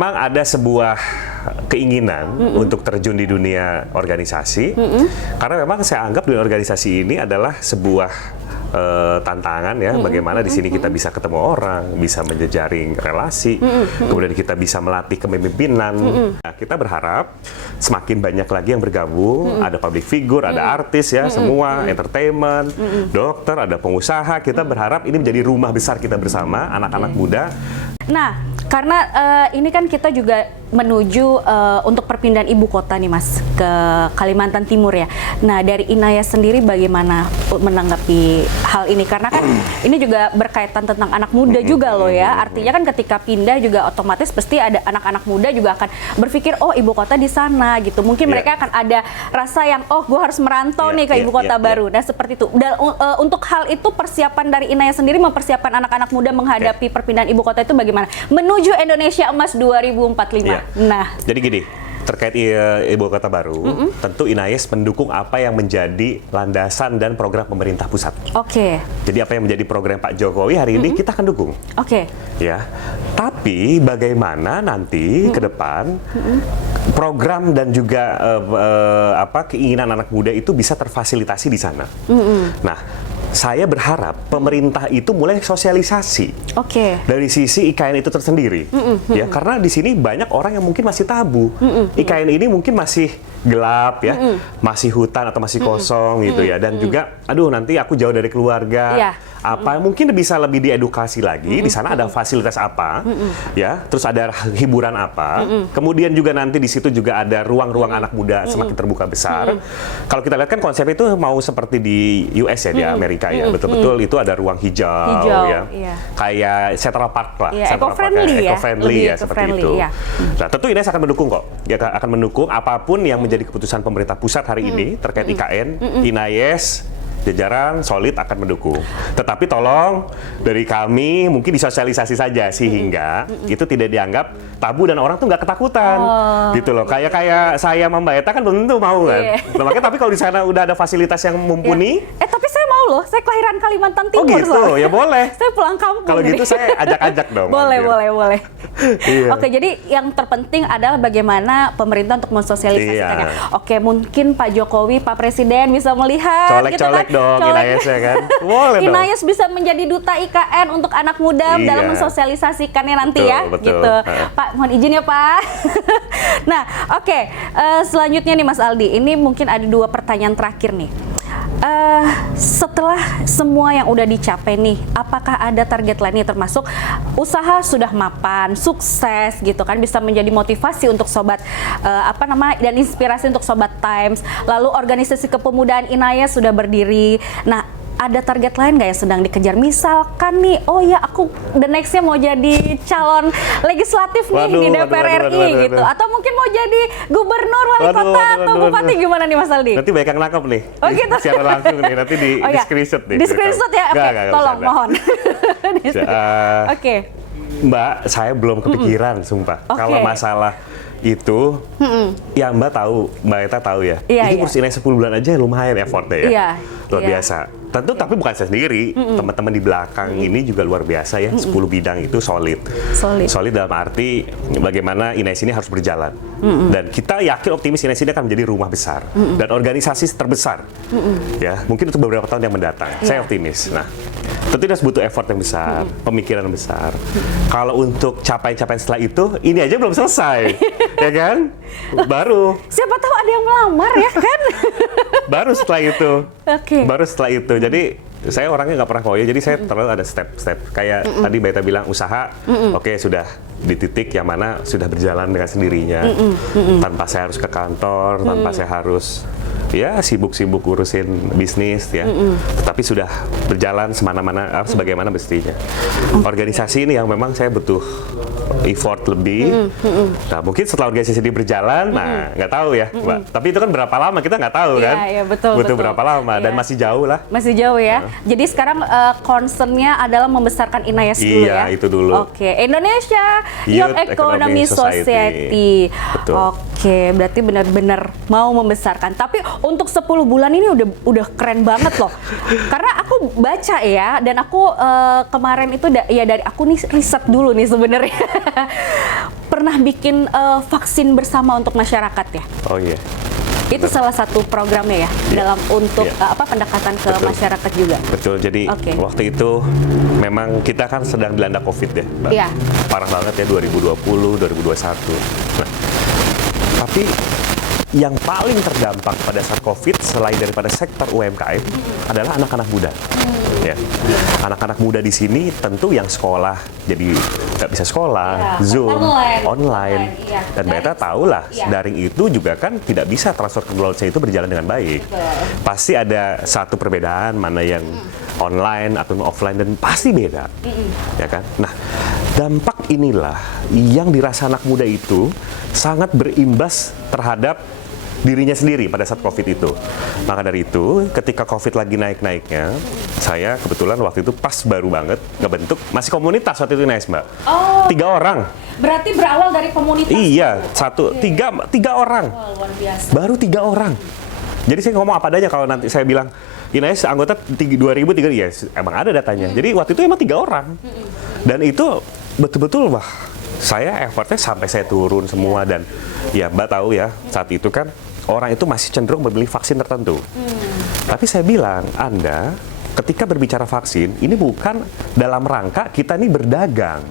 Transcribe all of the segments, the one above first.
memang ada sebuah keinginan untuk terjun di dunia organisasi, karena memang saya anggap dunia organisasi ini adalah sebuah tantangan ya, bagaimana di sini kita bisa ketemu orang, bisa menjejaring relasi, kemudian kita bisa melatih kepemimpinan. Nah, kita berharap semakin banyak lagi yang bergabung, ada public figure, ada artis ya, semua entertainment, dokter, ada pengusaha. Kita berharap ini menjadi rumah besar kita bersama, anak-anak muda. Nah, karena ini kan kita juga menuju untuk perpindahan ibu kota nih Mas ke Kalimantan Timur ya. Nah, dari Inaya sendiri bagaimana menanggapi hal ini? Karena kan ini juga berkaitan tentang anak muda juga loh ya. Artinya kan ketika pindah juga otomatis pasti ada anak-anak muda juga akan berpikir, oh ibu kota di sana gitu. Mungkin mereka akan ada rasa yang, oh gue harus merantau nih ke ibu kota baru. Nah seperti itu. Dan untuk hal itu persiapan dari Inaya sendiri mempersiapkan anak-anak muda menghadapi perpindahan ibu kota itu bagaimana? Menuju Indonesia Emas 2045. Nah, jadi gini, terkait ibu kota baru, tentu Inayes mendukung apa yang menjadi landasan dan program pemerintah pusat. Jadi apa yang menjadi program Pak Jokowi hari ini kita akan dukung. Ya, tapi bagaimana nanti ke depan program dan juga keinginan anak muda itu bisa terfasilitasi di sana. Nah, saya berharap pemerintah itu mulai sosialisasi dari sisi IKN itu tersendiri, ya, karena di sini banyak orang yang mungkin masih tabu. IKN ini mungkin masih gelap ya, masih hutan atau masih kosong gitu ya, dan juga, aduh nanti aku jauh dari keluarga. Apa mungkin bisa lebih diedukasi lagi di sana, ada fasilitas apa ya, terus ada hiburan apa, kemudian juga nanti di situ juga ada ruang-ruang anak muda semakin terbuka besar. Kalau kita lihat kan konsep itu mau seperti di US ya, di Amerika ya, betul-betul itu ada ruang hijau ya, kayak Central Park lah, eco-friendly ya, seperti itu. Nah tentu ini akan mendukung kok, ya akan mendukung apapun yang menjadi keputusan pemerintah pusat hari ini terkait IKN, Inayes jajaran solid akan mendukung. Tetapi tolong dari kami mungkin disosialisasi saja sehingga itu tidak dianggap tabu dan orang tuh nggak ketakutan, gitu loh. Kayak saya sama Mbak Eta kan belum tentu mau kan. Nah, makanya tapi kalau di sana udah ada fasilitas yang mumpuni. Tapi saya mau loh, saya kelahiran Kalimantan Timur. Oh gitu, ya boleh. Saya pulang kampung. Kalau gitu saya ajak-ajak dong. Boleh. Oke, jadi yang terpenting adalah bagaimana pemerintah untuk mensosialisasikannya. Oke, mungkin Pak Jokowi, Pak Presiden bisa melihat gitu kan. Dong, Inayes ya kan? Boleh dong. Inayes bisa menjadi duta IKN untuk anak muda dalam mensosialisasikannya nanti betul. Gitu. Pak, mohon izin ya Pak. Nah, selanjutnya nih Mas Aldi, ini mungkin ada 2 pertanyaan terakhir nih. Setelah semua yang udah dicapai nih, apakah ada target lainnya termasuk usaha sudah mapan, sukses gitu kan, bisa menjadi motivasi untuk sobat dan inspirasi untuk sobat Times. Lalu organisasi kepemudaan Inayes sudah berdiri. Nah, ada target lain nggak yang sedang dikejar? Misalkan nih, oh ya aku the next-nya mau jadi calon legislatif nih di DPR RI gitu. Atau mungkin mau jadi gubernur, wali kota, atau bupati, gimana nih Mas Aldi? Nanti banyak yang nangkep nih. Oh gitu? Secara langsung nih, nanti di screenshot nih. Di screenshot ya? Oke, tolong, mohon. Mbak, saya belum kepikiran, sumpah. Kalau masalah itu, ya Mbak Eta tahu ya. Ini kursi Inayes 10 bulan aja lumayan effortnya ya. Luar biasa. Tentu tapi bukan saya sendiri, teman-teman di belakang ini juga luar biasa ya. 10 bidang itu solid dalam arti bagaimana Inayes ini harus berjalan. Dan kita yakin optimis Inayes ini akan menjadi rumah besar dan organisasi terbesar. Ya, mungkin untuk beberapa tahun yang mendatang. Saya optimis. Nah, tentu ini harus butuh effort yang besar, pemikiran yang besar. Kalau untuk capaian-capaian setelah itu, ini aja belum selesai, ya kan? Baru. Siapa tahu ada yang melamar ya kan? Baru setelah itu. Baru setelah itu. Jadi saya orangnya nggak pernah koyo, jadi saya terlalu ada step-step. Kayak tadi Mbak Eta bilang usaha, sudah di titik yang mana sudah berjalan dengan sendirinya. Tanpa saya harus ke kantor, tanpa saya harus sibuk-sibuk urusin bisnis ya. Tapi sudah berjalan sebagaimana mestinya. Organisasi ini yang memang saya butuh effort lebih. Nah, mungkin setelah organisasi ini berjalan, nggak tahu ya, Mbak. Tapi itu kan berapa lama kita nggak tahu kan? Iya, betul. Butuh berapa lama dan masih jauh lah. Masih jauh ya. Jadi sekarang concernnya adalah membesarkan Inayes dulu ya. Iya, itu dulu. Indonesia Youth Economy Society. Oke, berarti benar-benar mau membesarkan. Tapi untuk 10 bulan ini udah keren banget loh. Karena aku baca ya, dan aku kemarin itu dari aku nih riset dulu nih sebenarnya. pernah bikin vaksin bersama untuk masyarakat ya. Oh iya. Itu salah satu programnya ya, dalam untuk pendekatan ke masyarakat juga. Betul. Jadi waktu itu memang kita kan sedang dilanda COVID ya, Mbak. Iya. Parah banget ya 2020, 2021. Nah, tapi yang paling terdampak pada saat COVID selain daripada sektor UMKM adalah anak-anak muda. Ya. Anak-anak muda di sini tentu yang sekolah jadi nggak bisa sekolah, Zoom, online. Dan mereka tahu lah daring itu juga kan tidak bisa transfer teknologi itu berjalan dengan baik. Pasti ada satu perbedaan mana yang online atau offline dan pasti beda, ya kan? Nah, dampak inilah yang dirasa anak muda itu sangat berimbas terhadap dirinya sendiri pada saat COVID itu. Maka dari itu, ketika COVID lagi naik-naiknya, saya kebetulan waktu itu pas baru banget ngebentuk, masih komunitas waktu itu Inayes, Mbak. Oh. 3 orang. Berarti berawal dari komunitas? Iya, tiga orang. Oh, luar biasa. Baru 3 orang. Jadi saya ngomong apa adanya kalau nanti saya bilang, Inayes anggota 2003, ya emang ada datanya. Jadi waktu itu emang 3 orang. Dan itu betul-betul, wah, saya effortnya sampai saya turun semua. Dan ya Mbak tahu ya, saat itu kan orang itu masih cenderung memilih vaksin tertentu. Tapi saya bilang, Anda ketika berbicara vaksin, ini bukan dalam rangka kita ini berdagang.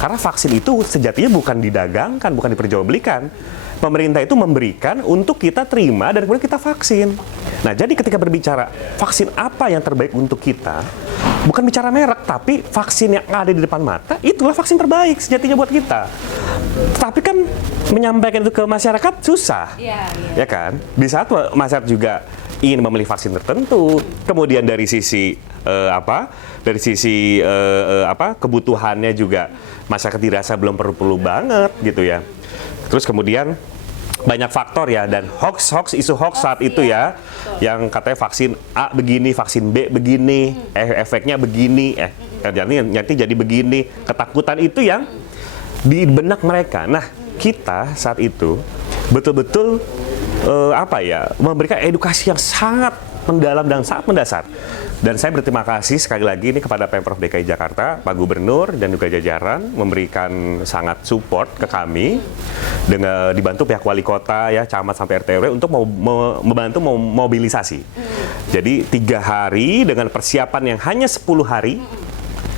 Karena vaksin itu sejatinya bukan didagangkan, bukan diperjualbelikan. Pemerintah itu memberikan untuk kita terima dan kemudian kita vaksin. Nah, jadi ketika berbicara vaksin apa yang terbaik untuk kita, bukan bicara merek, tapi vaksin yang ada di depan mata, itulah vaksin terbaik sejatinya buat kita. Tapi kan menyampaikan itu ke masyarakat susah, ya kan? Di saat masyarakat juga ingin memilih vaksin tertentu, kemudian dari sisi kebutuhannya juga masyarakat dirasa belum perlu banget gitu ya. Terus kemudian banyak faktor ya, dan isu hoax saat itu ya, yang katanya vaksin A begini, vaksin B begini, efeknya begini, nanti jadi begini, ketakutan itu yang di benak mereka. Nah, kita saat itu betul-betul memberikan edukasi yang sangat mendalam dan sangat mendasar. Dan saya berterima kasih sekali lagi ini kepada Pemprov DKI Jakarta, Pak Gubernur dan juga jajaran memberikan sangat support ke kami dengan dibantu pihak wali kota ya, camat sampai RT RW untuk membantu mobilisasi. Jadi 3 hari dengan persiapan yang hanya 10 hari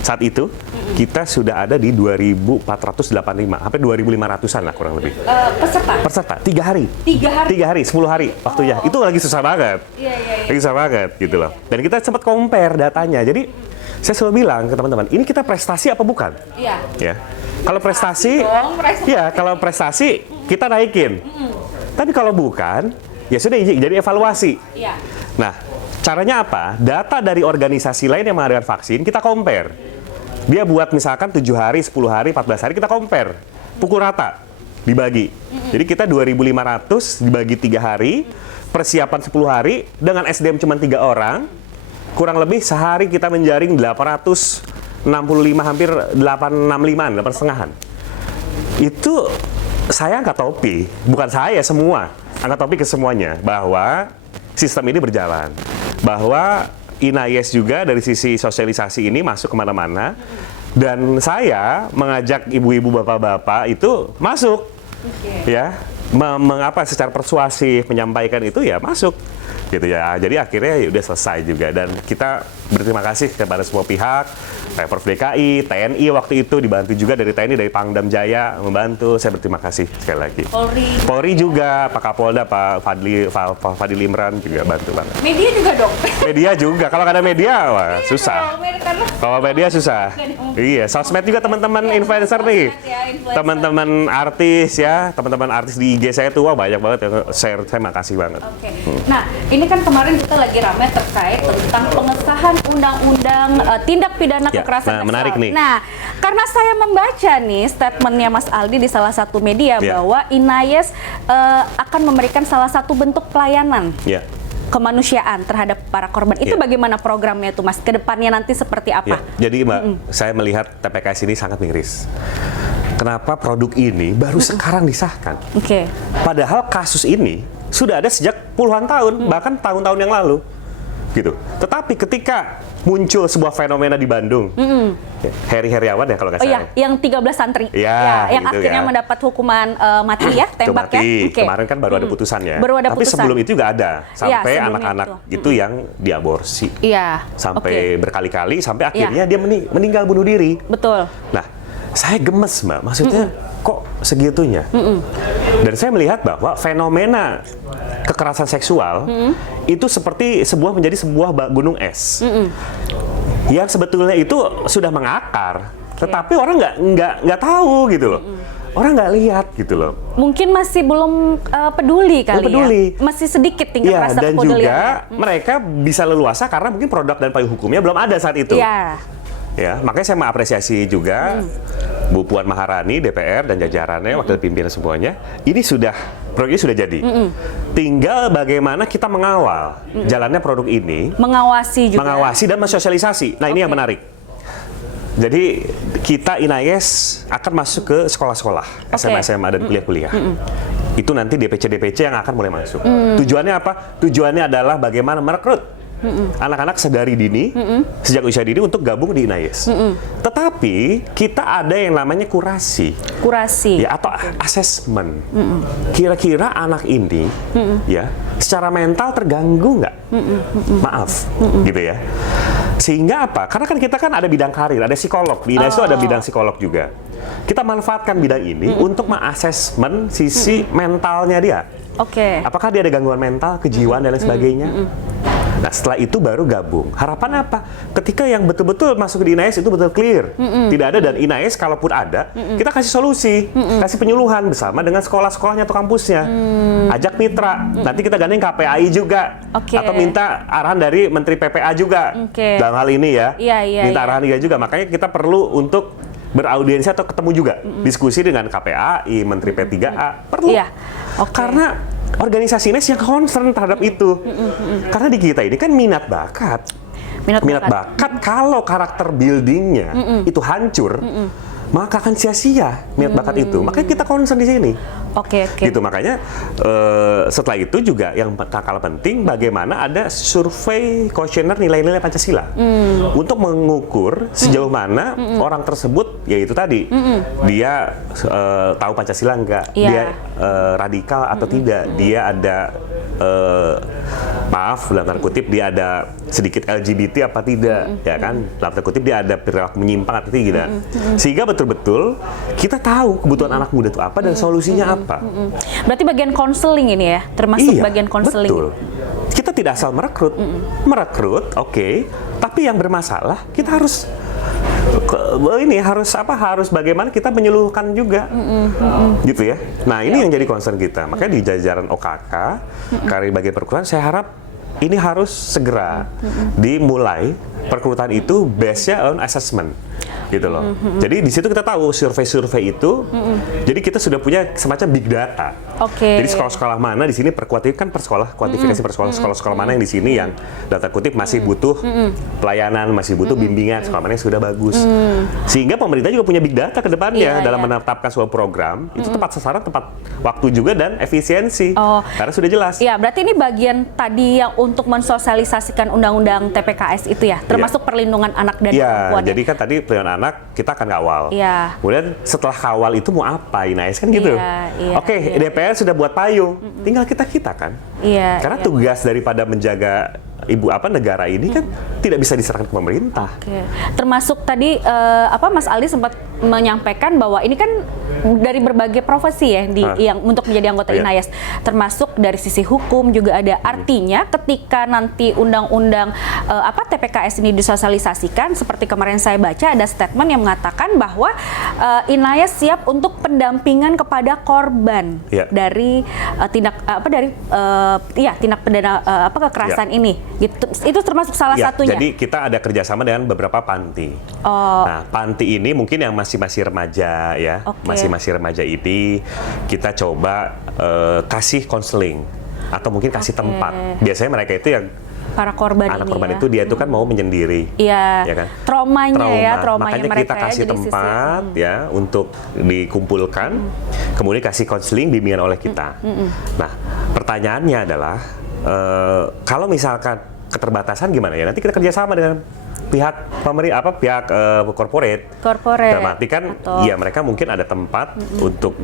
saat itu kita sudah ada di 2.485, hampir 2.500-an lah kurang lebih. Peserta 3 hari. 3 hari, 10 hari waktunya. Itu lagi susah banget. Lagi susah banget gitu loh. Dan kita sempat compare datanya. Jadi saya selalu bilang ke teman-teman, ini kita prestasi apa bukan? Iya. Ya. Kalau prestasi, kalau prestasi kita naikin. Tapi kalau bukan, ya sudah jadi evaluasi. Iya. Nah, caranya apa? Data dari organisasi lain yang mengadakan vaksin kita compare. Dia buat misalkan 7 hari, 10 hari, 14 hari, kita compare. Pukul rata, dibagi. Jadi kita 2.500 dibagi 3 hari, persiapan 10 hari, dengan SDM cuma 3 orang, kurang lebih sehari kita menjaring 865, hampir 865-an, 8,5-an. Itu saya angkat topi, bukan saya, semua. Angkat topi ke semuanya, bahwa sistem ini berjalan. Bahwa Inayes juga dari sisi sosialisasi ini masuk kemana-mana, dan saya mengajak ibu-ibu bapak-bapak itu masuk, ya, secara persuasif menyampaikan itu ya masuk, gitu ya. Jadi akhirnya ya udah selesai juga, dan kita berterima kasih kepada semua pihak, Pemprov DKI, TNI waktu itu dibantu juga dari TNI, dari Pangdam Jaya membantu. Saya berterima kasih sekali lagi. Polri juga, Pak Kapolda, Pak Fadil Imran juga bantu banget. Media juga dong. Media juga. Kalau nggak ada media, wah susah. Kalau media susah. Iya, sosmed juga teman-teman influencer nih. Teman-teman artis ya, teman-teman artis di IG saya tuh wah banyak banget yang share. Saya makasih banget. Nah, ini kan kemarin kita lagi ramai terkait tentang pengesahan undang-undang tindak pidana kekerasan seksual. Menarik nih. Nah, karena saya membaca nih statementnya Mas Aldi di salah satu media bahwa Inayes akan memberikan salah satu bentuk pelayanan kemanusiaan terhadap para korban. Itu bagaimana programnya tuh Mas? Kedepannya nanti seperti apa? Jadi Mbak, saya melihat TPKS ini sangat miris. Kenapa produk ini baru sekarang disahkan? Padahal kasus ini sudah ada sejak puluhan tahun, bahkan tahun-tahun yang lalu. gitu. Tetapi ketika muncul sebuah fenomena di Bandung, Heri Heriawan ya kalau nggak salah. Oh iya, yang 13 santri. Ya, yang gitu akhirnya mendapat hukuman mati ya, tembak ya. Kemarin kan baru ada putusannya. Baru ada Tapi putusan. sebelum itu juga ada. Sampai Ya, anak-anak itu yang diaborsi. Iya. Sampai berkali-kali, sampai akhirnya dia meninggal bunuh diri. Betul. Nah, saya gemes, Mbak. Maksudnya kok segitunya? Dan saya melihat bahwa fenomena kekerasan seksual itu seperti menjadi sebuah gunung es. Yang sebetulnya itu sudah mengakar, tetapi orang nggak tahu gitu loh. Orang nggak lihat gitu loh. Mungkin masih belum peduli kali ya. Masih sedikit tingkat rasa dan kepeduliannya. juga mereka bisa leluasa karena mungkin produk dan payung hukumnya belum ada saat itu. Iya. Ya, makanya saya mengapresiasi juga Bu Puan Maharani, DPR dan jajarannya, wakil pimpinan semuanya. Ini produk ini sudah jadi. Tinggal bagaimana kita mengawal jalannya produk ini, mengawasi juga. Mengawasi dan mensosialisasi. Nah, ini yang menarik. Jadi kita INAIS akan masuk ke sekolah-sekolah, SMA dan kuliah-kuliah. Itu nanti DPC-DPC yang akan mulai masuk. Tujuannya apa? Tujuannya adalah bagaimana merekrut anak-anak sedari dini, sejak usia dini untuk gabung di INAIS. Tetapi kita ada yang namanya kurasi. Ya, atau asesmen. Kira-kira anak ini ya secara mental terganggu nggak? Maaf, gitu ya. Sehingga apa? Karena kan kita ada bidang karir, ada psikolog. Di INAIS itu ada bidang psikolog juga. Kita manfaatkan bidang ini untuk mengasesmen sisi mentalnya dia. Apakah dia ada gangguan mental, kejiwaan dan lain sebagainya? Nah, setelah itu baru gabung. Harapan apa? Ketika yang betul-betul masuk di INAIS itu betul clear. Tidak ada, dan INAIS kalaupun ada, kita kasih solusi, kasih penyuluhan bersama dengan sekolah-sekolahnya atau kampusnya. Ajak mitra. Nanti kita gandeng KPAI juga. Atau minta arahan dari Menteri PPA juga. Dalam hal ini ya. Minta arahan dia juga. Makanya kita perlu untuk beraudiensi atau ketemu juga. Diskusi dengan KPAI, Menteri P3A. Perlu. Karena organisasi INAIS yang concern terhadap itu. Karena di kita ini kan minat bakat. Minat bakat kalau karakter buildingnya itu hancur, maka akan sia-sia minat bakat itu. Makanya kita concern di sini. Gitu, makanya setelah itu juga yang tak kalah penting bagaimana ada survei kuesioner nilai-nilai Pancasila untuk mengukur sejauh mana orang tersebut, yaitu tadi dia tahu Pancasila enggak, dia radikal atau tidak, dia ada maaf dalam tanda kutip dia ada sedikit LGBT apa tidak, ya kan, dalam tanda kutip dia ada perilaku menyimpang atau tidak, sehingga betul-betul kita tahu kebutuhan anak muda itu apa dan solusinya apa. Berarti bagian konseling ini ya, termasuk bagian konseling. Betul. Kita tidak asal merekrut, tapi yang bermasalah kita harus harus bagaimana kita menyeluruhkan juga, gitu ya. Nah, ini yang jadi concern kita. Makanya di jajaran OKK, karir bagian perkuliahan, saya harap ini harus segera dimulai perekrutan itu base-nya on assessment. Gitu loh. Jadi di situ kita tahu survei-survei itu. Jadi kita sudah punya semacam big data. Jadi sekolah-sekolah mana di sini perkuatikan per sekolah, kuantifikasi per sekolah, sekolah-sekolah mana yang di sini yang data kutip masih butuh pelayanan, masih butuh bimbingan, sekolah mana yang sudah bagus. Sehingga pemerintah juga punya big data ke depannya dalam menetapkan sebuah program, itu tepat sasaran, tepat waktu juga dan efisiensi. Karena sudah jelas. Iya, berarti ini bagian tadi yang untuk mensosialisasikan undang-undang TPKS itu ya, termasuk perlindungan anak dan perempuan. Jadi kan tadi perlindungan anak kita akan kawal. Kemudian setelah kawal itu mau apa INAIS kan gitu. DPR sudah buat payung, tinggal kita kan. Karena tugas daripada menjaga negara ini kan tidak bisa diserahkan ke pemerintah. Termasuk tadi Mas Aldi sempat menyampaikan bahwa ini kan dari berbagai profesi ya yang untuk menjadi anggota INAIS, termasuk dari sisi hukum juga ada. Artinya ketika nanti undang-undang TPKS ini disosialisasikan, seperti kemarin saya baca ada statement yang mengatakan bahwa INAIS siap untuk pendampingan kepada korban dari tindak pidana kekerasan ini. Gitu. Itu termasuk salah satunya. Jadi kita ada kerjasama dengan beberapa panti. Nah, panti ini mungkin yang masih remaja ya, masih remaja ini kita coba kasih konseling atau mungkin kasih tempat. Biasanya mereka itu yang para korban anak korban itu dia itu kan mau menyendiri, ya kan? Traumanya makanya kita kasih tempat ya untuk dikumpulkan, kemudian kasih konseling bimbingan oleh kita. Nah, pertanyaannya adalah kalau misalkan keterbatasan gimana ya? Nanti kita kerjasama dengan pihak pemerintah, pihak corporate. Dalam arti kan, ya mereka mungkin ada tempat untuk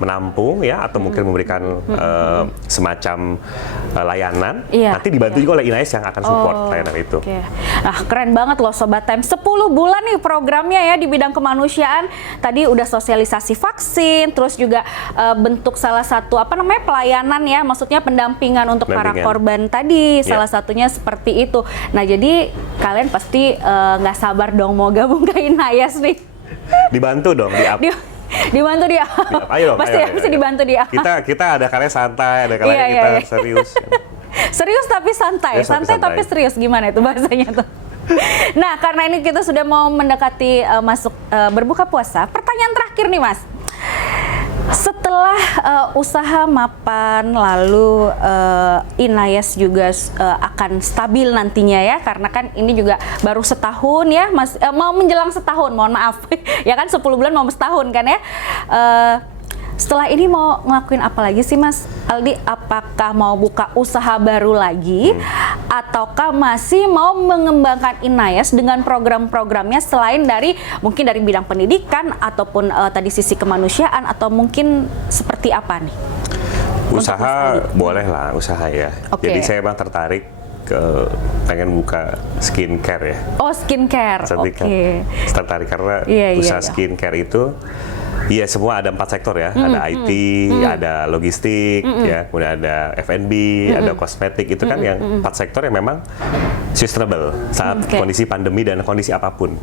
menampung ya, atau mungkin memberikan semacam layanan. Nanti dibantu juga oleh INAES yang akan support layanan itu. Nah, keren banget loh Sobat Time. 10 bulan nih programnya ya di bidang kemanusiaan. Tadi udah sosialisasi vaksin, terus juga bentuk salah satu pelayanan ya, maksudnya pendampingan untuk para korban tadi. Salah satunya seperti itu. Nah, jadi kalian pasti nggak sabar dong mau gabung ke INAES nih. Dibantu dong, dibantu dia. Ayo, pasti ayo. dibantu dia. Kita ada kalanya santai, ada kalanya kita serius. Serius tapi santai, santai tapi serius, gimana itu bahasanya tuh? Nah, karena ini kita sudah mau mendekati masuk berbuka puasa. Pertanyaan terakhir nih, Mas. Setelah usaha mapan, lalu INAES juga akan stabil nantinya ya, karena kan ini juga baru setahun ya, Mas, mau menjelang setahun, mohon maaf, ya kan 10 bulan mau setahun kan ya. Setelah ini mau ngelakuin apa lagi sih Mas Aldi? Apakah mau buka usaha baru lagi? Ataukah masih mau mengembangkan INAES dengan program-programnya selain dari mungkin dari bidang pendidikan ataupun tadi sisi kemanusiaan, atau mungkin seperti apa nih? Usaha boleh lah, usaha ya. Jadi saya emang tertarik pengen buka skincare ya. Oh, skincare. Tertarik karena usaha skincare itu iya, semua ada 4 sektor ya, ada IT, ada logistik, ya, kemudian ada F&B, ada kosmetik, itu kan yang 4 sektor yang memang sustainable saat kondisi pandemi dan kondisi apapun.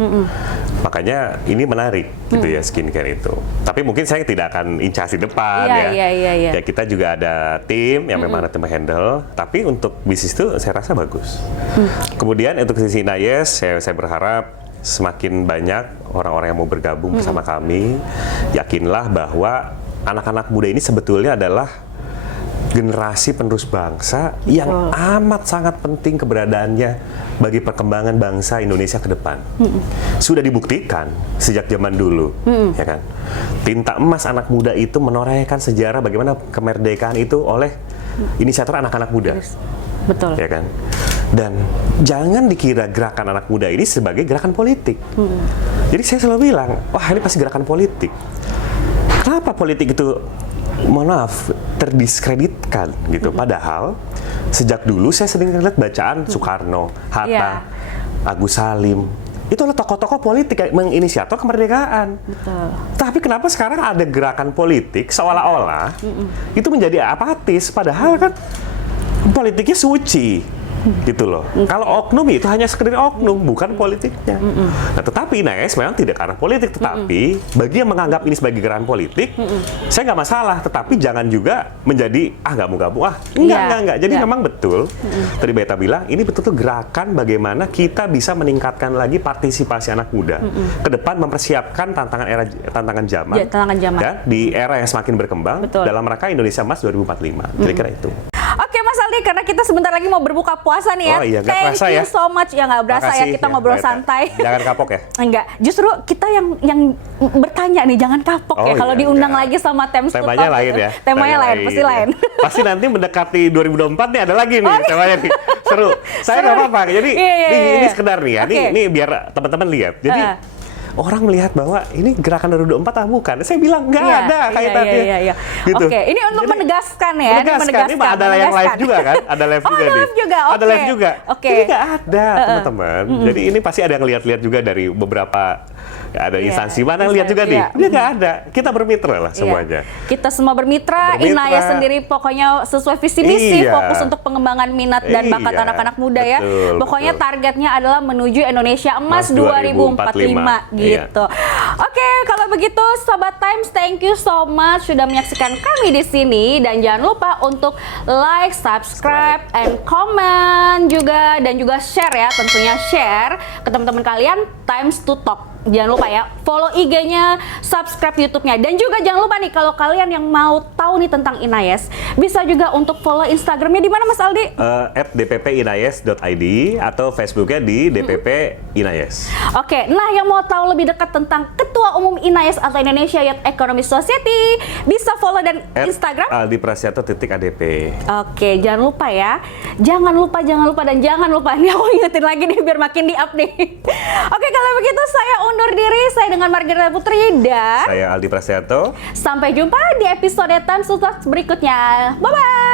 Makanya ini menarik gitu ya, skincare itu. Tapi mungkin saya tidak akan incasi depan ya. Ya kita juga ada tim yang memang ada tim handle, tapi untuk bisnis itu saya rasa bagus. Kemudian untuk sisi INAES, saya berharap semakin banyak orang-orang yang mau bergabung bersama kami. Yakinlah bahwa anak-anak muda ini sebetulnya adalah generasi penerus bangsa yang amat sangat penting keberadaannya bagi perkembangan bangsa Indonesia ke depan. Sudah dibuktikan sejak zaman dulu, ya kan. Tinta emas anak muda itu menorehkan sejarah bagaimana kemerdekaan itu oleh inisiator anak-anak muda. Betul. Ya kan? Dan jangan dikira gerakan anak muda ini sebagai gerakan politik. Jadi saya selalu bilang, wah ini pasti gerakan politik. Kenapa politik itu, mohon maaf, terdiskreditkan gitu? Padahal sejak dulu saya sering lihat bacaan Soekarno, Hatta, Agus Salim. Itu adalah tokoh-tokoh politik yang menginisiator kemerdekaan. Betul. Tapi kenapa sekarang ada gerakan politik seolah-olah itu menjadi apatis? Padahal kan politiknya suci. Gitu loh. Kalau oknum itu hanya sekedar oknum, bukan politiknya. Nah, tetapi INAES memang tidak karena politik, tetapi bagi yang menganggap ini sebagai gerakan politik, saya nggak masalah. Tetapi jangan juga menjadi gabung-gabung. Enggak. Jadi memang betul. Tadi Beta bilang ini betul-betul gerakan bagaimana kita bisa meningkatkan lagi partisipasi anak muda ke depan, mempersiapkan tantangan zaman. Ya, tantangan zaman. Ya, di era yang semakin berkembang dalam rangka Indonesia Emas 2045. Kira-kira itu. Oke Mas Aldi, karena kita sebentar lagi mau berbuka puasa nih ya. Oh iya, Thank you so much. Ya nggak berasa ya kita ngobrol santai. Jangan kapok ya? Enggak, justru kita yang bertanya nih, jangan kapok ya. Kalau diundang lagi sama Times to Talk. Temanya lain ya? Temanya lain, pasti lain. Pasti nanti mendekati 2024 nih ada lagi nih temanya nih. Seru. Saya nggak apa-apa. Jadi ini sekedar nih ya. Ini biar teman-teman lihat. Jadi orang melihat bahwa ini gerakan 2024 bukan. Saya bilang nggak ada kaitannya. Gitu. Oke, ini untuk menegaskan ya. Menegaskan. Ini ada yang live juga kan? Ada live juga nih. Ada live juga. Ini nggak ada teman-teman. Jadi ini pasti ada yang lihat-lihat juga dari beberapa instansi mana yang lihat juga nih. Dia nggak ada. Kita bermitra lah semuanya. Kita semua bermitra. INAES sendiri pokoknya sesuai visi misi, fokus untuk pengembangan minat dan bakat anak-anak muda ya. Pokoknya targetnya adalah menuju Indonesia Emas 2045 gitu. Oke, kalau begitu Sobat Times, thank you so much sudah menyaksikan kami di sini, dan jangan lupa untuk like, subscribe, and comment juga, dan juga share ya, tentunya share ke teman-teman kalian Times to Talk. jangan lupa ya follow IG-nya, subscribe YouTube-nya, dan juga jangan lupa nih kalau kalian yang mau tahu nih tentang Inayes, bisa juga untuk follow Instagram-nya di mana Mas Aldi? @dppinayes.id atau Facebooknya di DPP Inayes. Oke, nah yang mau tahu lebih dekat tentang Ketua Umum Inayes atau Indonesia Youth Economic Society, bisa follow dan Instagram @aldiprasetyo.adp. Oke, jangan lupa ya. Jangan lupa dan jangan lupa. Ini aku ingetin lagi nih biar makin di up nih. Oke, kalau begitu saya undur diri. Saya dengan Margareta Putri dan Saya Aldi Prasetyo. sampai jumpa di episode Tan Sukses berikutnya. Bye-bye.